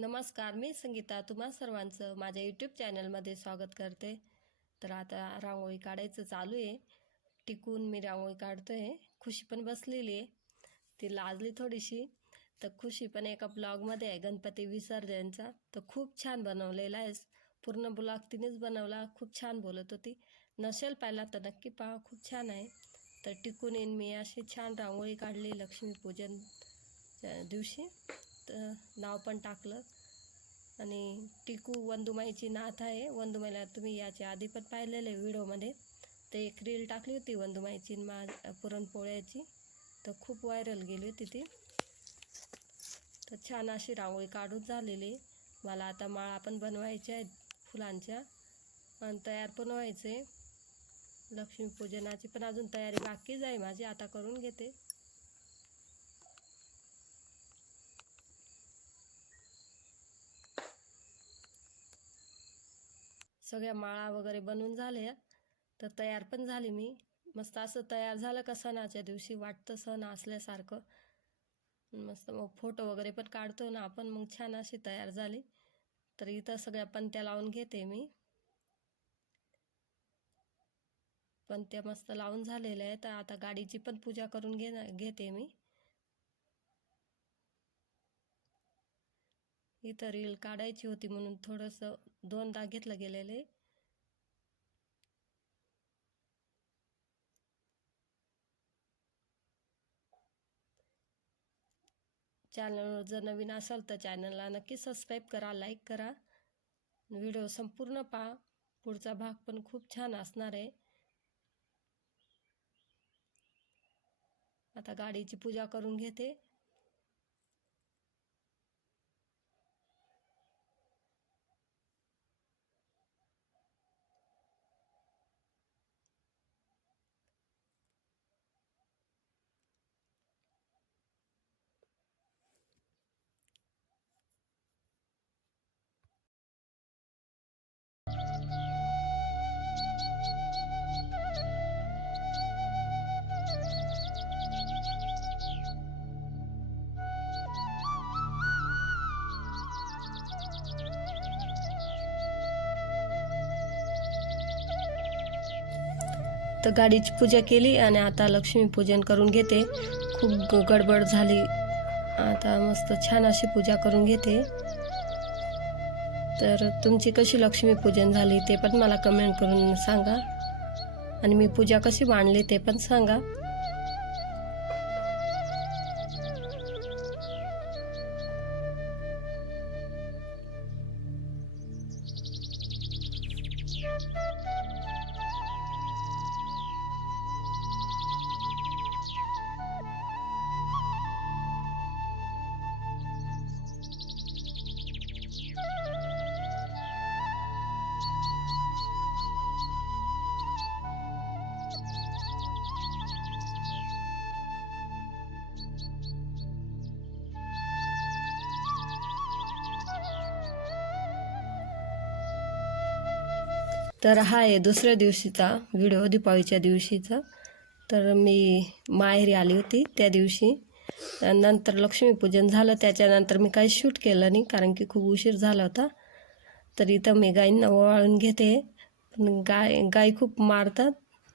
नमस्कार, मी संगीता तुम्हा सर्वांचं माझ्या यूट्यूब चॅनलमध्ये स्वागत करते. तर आता रांगोळी काढायचं चालू आहे. टिकून मी रांगोळी काढतो आहे. खुशी पण बसलेली आहे. ती लाजली थोडीशी. तर खुशी पण एका ब्लॉगमध्ये आहे गणपती विसर्जनचा. तर खूप छान बनवलेला आहे. पूर्ण ब्लॉग तिनेच बनवला. खूप छान बोलत होती. नसेल पाहिला तर नक्की पहा, खूप छान आहे. तर टिकून येईन मी अशी छान रांगोळी काढली लक्ष्मीपूजन दिवशी. तर नाव पण टाकलं. आणि टिकू वंदुमाईची नात आहे. वंदुमाईला तुम्ही याच्या आधी पण पाहिलेलं आहे व्हिडिओमध्ये. ते एक रील टाकली होती वंदुमाईची पुरणपोळ्याची. तर खूप व्हायरल गेली होती ती. तर छान अशी रांगोळी काढून झालेली. मला आता माळा पण बनवायच्या आहेत फुलांच्या आणि तयार पण व्हायचे. लक्ष्मीपूजनाची पण अजून तयारी बाकीच आहे माझी, आता करून घेते. सगळ्या माळा वगैरे बनवून झाल्या. तर तयार पण झाली मी. मस्त असं तयार झालं का सणाच्या दिवशी वाटतं सण असल्यासारखं. मस्त मग फोटो वगैरे पण काढतो ना आपण, मग छान अशी तयार झाली. तर इथं सगळ्या पणत्या लावून घेते मी. पणत्या मस्त लावून झालेल्या आहेत. तर आता गाडीची पण पूजा करून घेते मी. इथं रील काढायची होती म्हणून थोडंसं दोनदा घेतलं गेलेले. चॅनलवर जर नवीन असाल तर चॅनलला नक्की सबस्क्राईब करा, लाईक करा. व्हिडिओ संपूर्ण पहा. पुढचा भाग पण खूप छान असणार आहे. आता गाडीची पूजा करून घेते. तर गाडीची पूजा केली आणि आता लक्ष्मीपूजन करून घेते. खूप गडबड झाली. आता मस्त छान अशी पूजा करून घेते. तर तुमची कशी लक्ष्मीपूजन झाली ते पण मला कमेंट करून सांगा. आणि मी पूजा कशी मांडली ते पण सांगा. तर हा आहे दुसऱ्या दिवशीचा व्हिडिओ, दीपावलीच्या दिवशीचा. तर मी माहेरी आली होती त्या दिवशी. नंतर लक्ष्मीपूजन झालं, त्याच्यानंतर मी काही शूट केलं नाही कारण की खूप उशीर झाला होता. तर इथं मी गाईंना ओवाळून घेते. पण गाई खूप मारतात.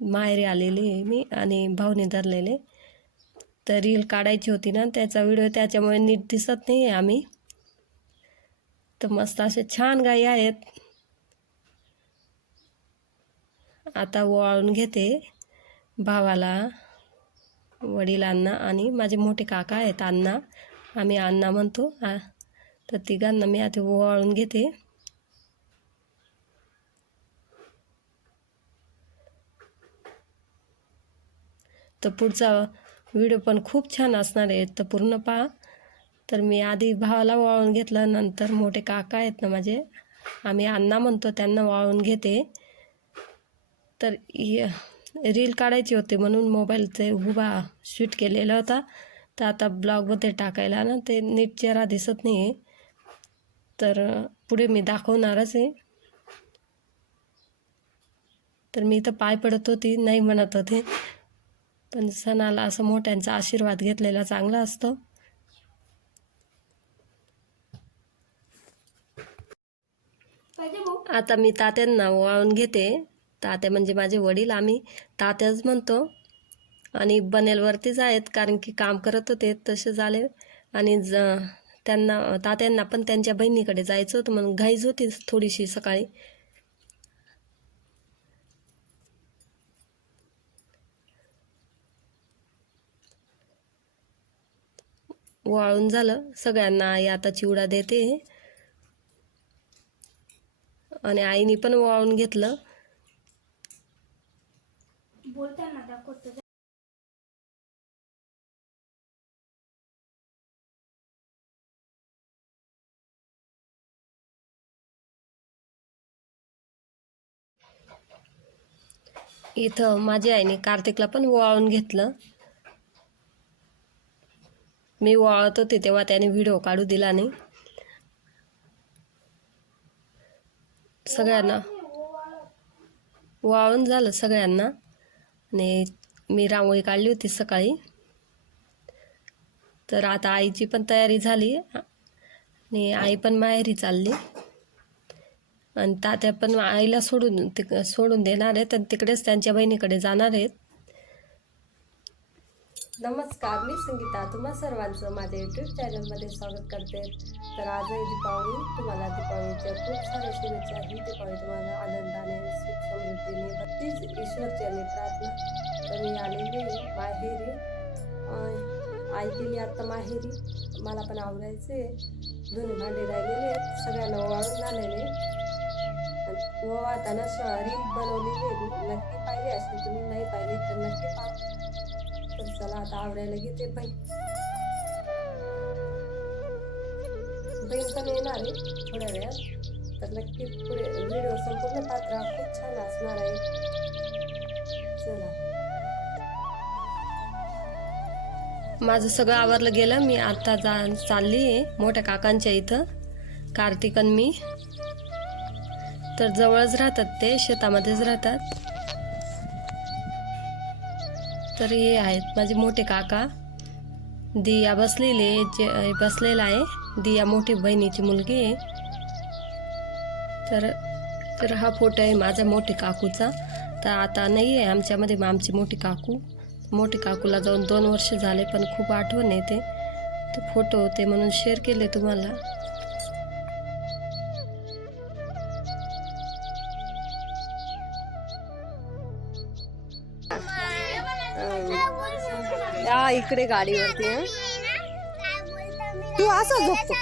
माहेरी आलेली आहे मी आणि भाऊने धरलेले. तर रील काढायची होती ना, त्याचा व्हिडिओ त्याच्यामुळे नीट दिसत नाही आहे आम्ही. तर मस्त असे छान गाई आहेत. आता ओवाळून घेते भावाला, वडिलांना आणि माझे मोठे काका आहेत अण्णा. आम्ही अण्णा म्हणतो. तर तिघांना मी आता ओवाळून घेते. तर पुढचा व्हिडिओ पण खूप छान असणार आहे, तर पूर्ण पहा. तर मी आधी भावाला वाळून घेतलं, नंतर मोठे काका आहेत ना माझे, आम्ही अण्णा म्हणतो, त्यांना वाळून घेते. तर रील काढायची होती म्हणून मोबाईलचे उभा शूट केलेला होता. तर आता ब्लॉगमध्ये टाकायला ना ते नीट चेहरा दिसत नाही आहे. तर पुढे मी दाखवणारच आहे. तर मी इथं पाय पडत होती, नाही म्हणत होते. पण सणाला असं मोठ्यांचा आशीर्वाद घेतलेला चांगला असतो. आता मी तात्यांना ओवाळून घेते. तात्या म्हणजे माझे वडील, आम्ही तात्याच म्हणतो. आणि बनेलवरतीच आहेत कारण की काम करत होते तसे झाले. आणि तात्यांना पण त्यांच्या बहिणीकडे जायचं होतं म्हणून घाईच होती थोडीशी सकाळी. वाळून झालं. सगळ्यांना आई आता चिवडा देते आणि आईने पण वाळून घेतलं. इथं माझ्या आईने कार्तिकला पण वाळून घेतलं. मी वाळत होते तेव्हा त्याने व्हिडिओ काढू दिला नाही. सगळ्यांना वाळून झालं सगळ्यांना. आणि मी रांगोळी काढली होती सकाळी. तर आता आईची पण तयारी झाली आणि आई पण माहेरी चालली. आणि तात्या पण आईला सोडून देणार आहेत आणि तिकडेच त्यांच्या बहिणीकडे जाणार आहेत. नमस्कार, मी संगीता तुम्हा सर्वांचं माझ्या यूट्यूब चॅनलमध्ये स्वागत करते. तर आज आहे दीपावली. तुम्हाला दीपावलीच्या खूप साऱ्या शुभेच्छा. ही दीपावली तुम्हाला आनंदाने, सुख समृद्धीने, तीच ईश्वरचरणी प्रार्थना. तर मी आलेली माहेरी. आई गेली आता माहेरी. मला पण आवरायचे, दोन्ही भांडे राहिलेले, सगळ्यांना वाळून झालेले. वाळताना रील बनवलेली आहे, नक्की पाहिली असेल तुम्ही. नाही पाहिली तर नक्की पहा. तर चला आता आवरायला घेते. बहीण पण येणार आहे थोड्या वेळात. तर नक्की पुढे व्हिडिओ संपूर्ण पात्रा खूप छान असणार आहे. चला, माझं सगळं आवरलं गेलं. मी आता चालली आहे मोठ्या काकांच्या इथं. कार्तिक आणि मी तर जवळच राहतात, ते शेतामध्येच राहतात. तर हे आहेत माझे मोठे काका. दिया बसलेला आहे. दिया मोठी बहिणीची मुलगी आहे. तर हा फोटो आहे माझ्या मोठे काकूचा. तर आता नाही आहे आमच्यामध्ये आमची मोठी काकूला जाऊन 2 वर्ष झाले, पण खूप आठवण येते. तर फोटो होते म्हणून शेअर केले तुम्हाला. इकडे गाडीवरती तू असं झोपतो.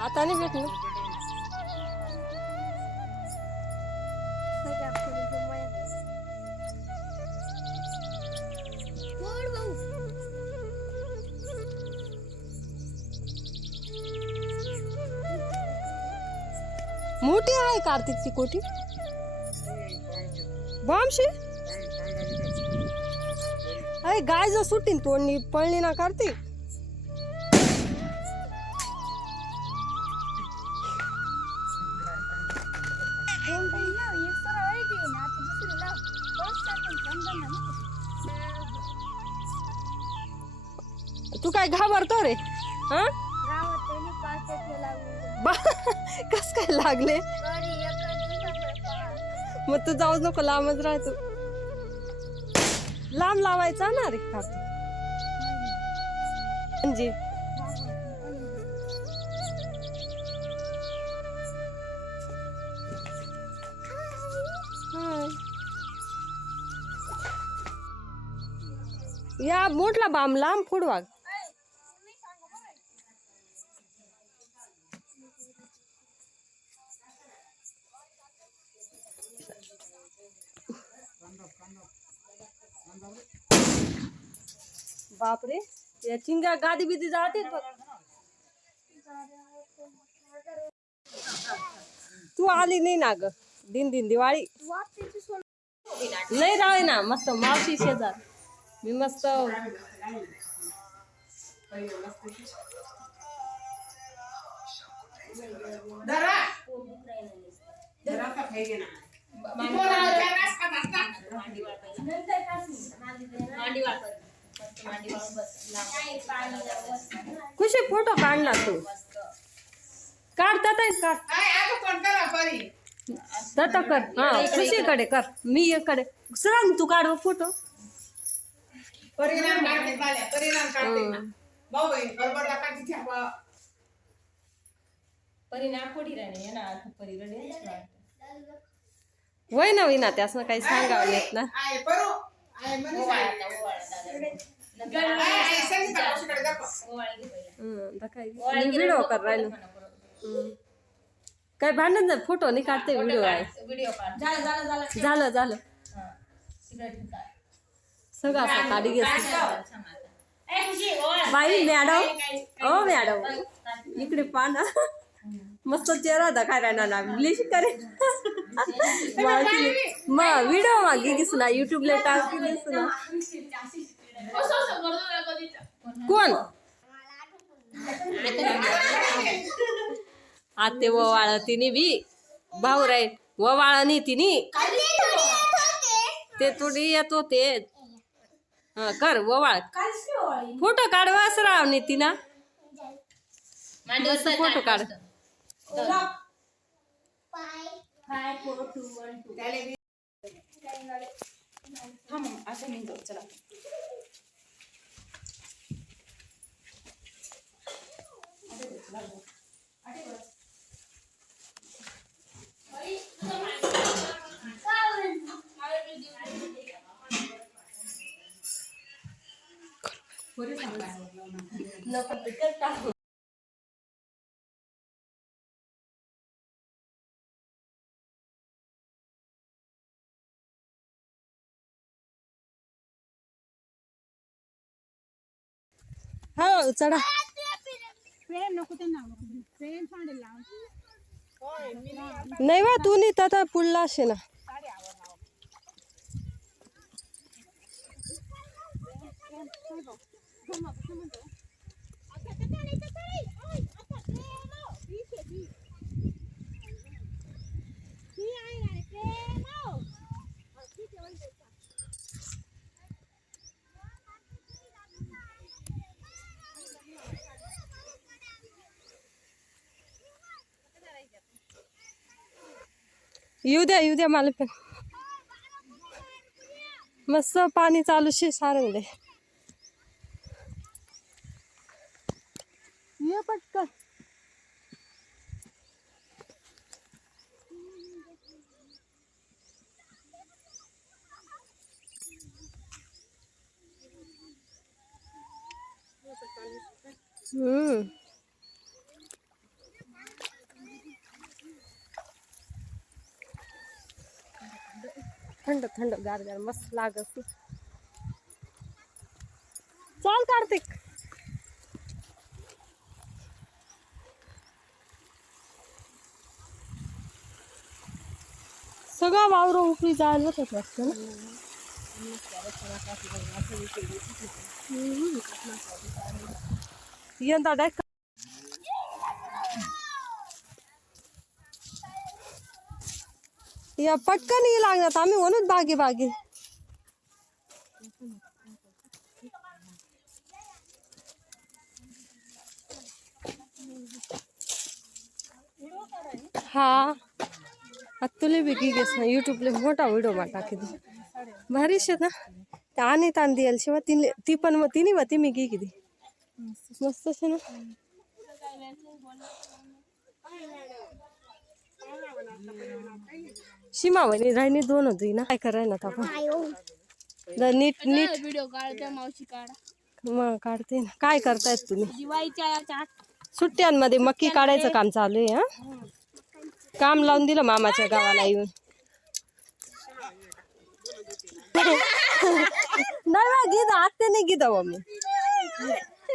आता नाही भेटलं. मोठी आहे कार्तिकची कोठी. बामशी अरे गाय जर सुटीन तोडणी पळली ना कार्तिक. तू काय घाबरतो रे? हा, कस काय लागले? मग तू जाऊच नको, लांबच राहायचं. लांब लावायचा ना रे कार्तिक. म्हणजे या मोठला बाम लांब फोडवा. बापरे, या चिंगा गादी बिदी जाते. तू आली नाही ना ग, दिन दिवाळी नाही रावे ना मस्त मावशी शेजार मी मस्त खुशी फोटो काढला तू काढतात काढ तट कर हा खुशीकडे कर मी इकडे सांग तू काढ फोटो वय ना विना त्यासनं काही सांगावं नाहीत ना व्हिडिओ कर राहिलो काय भांडण नाही फोटो नाही काढते व्हिडिओ आहे झालं झालं सगळं असं काढी घेत बाई मॅडम ओ मॅडम इकडे पाना मस्त चेहरा दाखवाय राहणार ना ब्लिच करे मग व्हिडिओ मागे दिस ना युट्यूबला टाक दिस ना कोण आते वाळ तिने बी भाऊ राहील वाळणी तिने ते थोडी येत होते कर वाळ फोटो काढवा असं राव नाही तिना फोटो काढ हो चढा नाही वा तू नाही तर पुढला असे ना येऊ द्या मला पण मस्त पाणी चालू शे सारंगले ये पटकन थंड थंड गार गार मस्त लागत चाल कार्तिक सगळा वावर उपरी जायला वाटतं ना यंदा डायरेक्ट या पटकन ही लागणार आम्ही म्हणून बागे बागे हा तुला बी की घेस ना युट्यूबला मोठा व्हिडिओ मा टाकी दे भारी शे ना ते आणि ताण द्याल शिवाय तिने ती पण तिने ती मी की किती मस्त शे ना सीमा वहिनी राहिनी दोन होती ना काय कराय ना आपण नीट नीट व्हिडिओ काढते मावशी काढा मग काढते ना काय करतायत तुम्ही दिवाळीच्या सुट्ट्यांमध्ये मक्की काढायचं काम चालू आहे हा काम लावून दिलं मामाच्या गावाला येऊन नाही गीत आते नाही गीत मी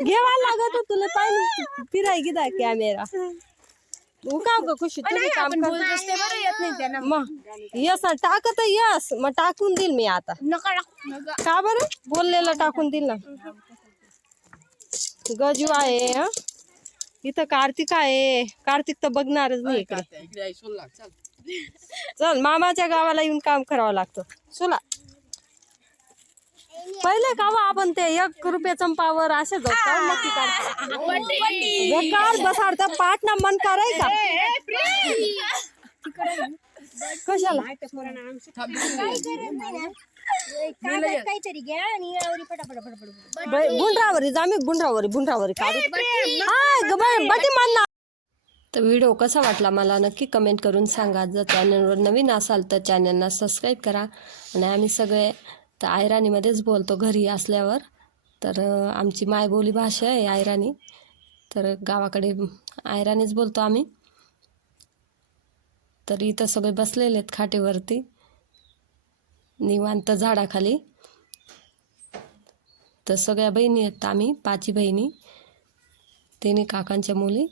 घेवायला लागत तुला पाहिजे फिराय गीता कॅमेरा का ग खुशी तुम्ही काम कर बरं येत नाही त्यांना. मग यस टाकत यस मग टाकून देईल मी आता नका का बरं बोललेलं टाकून देईल ना गजू आहे हा इथं कार्तिक आहे कार्तिक तर बघणारच नाही इकडे चल मामाच्या गावाला येऊन काम करावं लागतं चला पहिले का आपण ते 1 रुपये चंपावर असे नक्की काढ बसाडता पाठ ना मन कराय का कशाला काहीतरी घ्या आणि आवरी पटापट बुंडरावरी काढू बटी मानना तर व्हिडिओ कसा वाटला मला नक्की कमेंट करून सांगा जर चॅनलवर नवीन असाल तर चॅनलला सबस्क्राईब करा आणि आम्ही सगळे तर आयराणीमध्येच बोलतो घरी असल्यावर तर आमची मायबोली भाषा आहे आयराणी तर गावाकडे आयराणीच बोलतो आम्ही तर इथं सगळे बसलेले आहेत खाटेवरती निवांत झाडाखाली तर सगळ्या बहिणी आहेत आम्ही 5 बहिणी 3 काकांच्या मुली